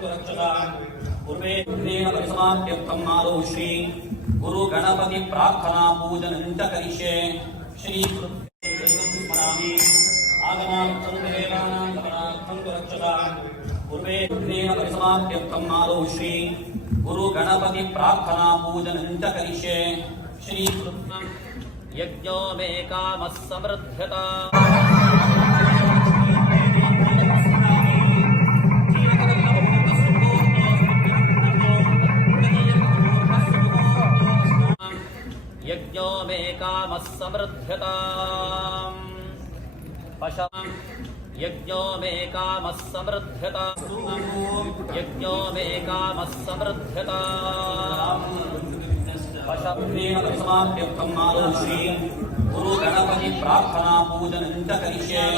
पूर्वे परिसमाप्त्यर्थम् आदौ श्री गुरु गणपति प्रार्थना पूजनं च करिष्ये। श्री स्मरामि आगमार्थं देवानां गमनार्थं रक्षता। पूर्वे परिसमाप्त्यर्थम् आदौ श्री गुरु गणपति प्रार्थना पूजनं च करिष्ये। श्री यज्ञो मे कामः समृद्ध्यता। यज्ञो मे कामः समृद्ध्यताम्। यज्ञो मे कामः समृद्ध्यताम्। यज्ञो मे कामः समृद्ध्यताम्। समाप्त्यर्थम् आदौ श्री गुरु गणपति प्रार्थना पूजनं च करिष्ये।